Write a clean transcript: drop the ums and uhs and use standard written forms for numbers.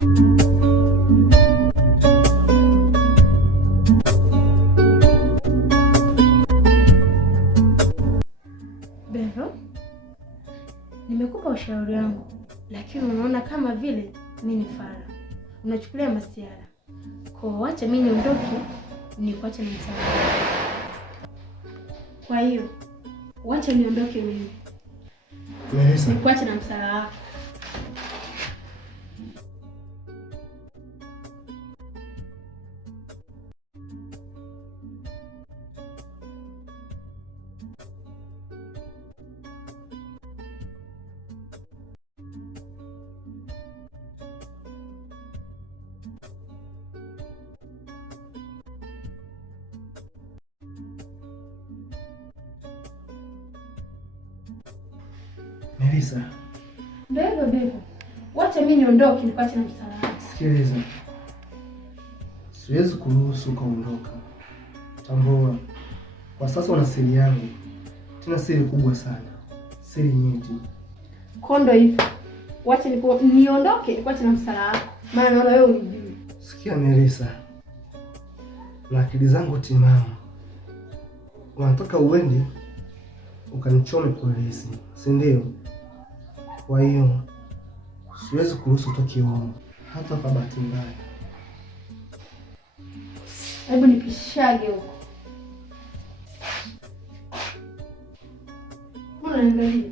Bevo, nimekupa ushauri wangu, lakini unaona kama vile mimi ni fara. Unachukulia masiara. Kwa wacha mimi niondoke, nikuache na msala. Kwa hiyo, wacha niondoke mimi. Melissa, nikuache na msala wako. Melissa. Bevo. Wacha mimi niondoke, nikuache na msala wako. Sikiliza. Siwezi kuruhusu ukaondoka. Tambua, kwa sasa una siri yangu. Tena siri kubwa sana. Siri nyeti. Kondo hivi. Wacha niondoke, nikuache na msala wako. Maana naona wewe unijui. Sikia Melissa. Na akili zangu timamu. Unataka uende ukanichome polisi, si ndio? Kwa hiyo siwezi kuruhusu utoke huko hata kwa bahati mbaya. Hebu nipishage huko. Mbona niangalie?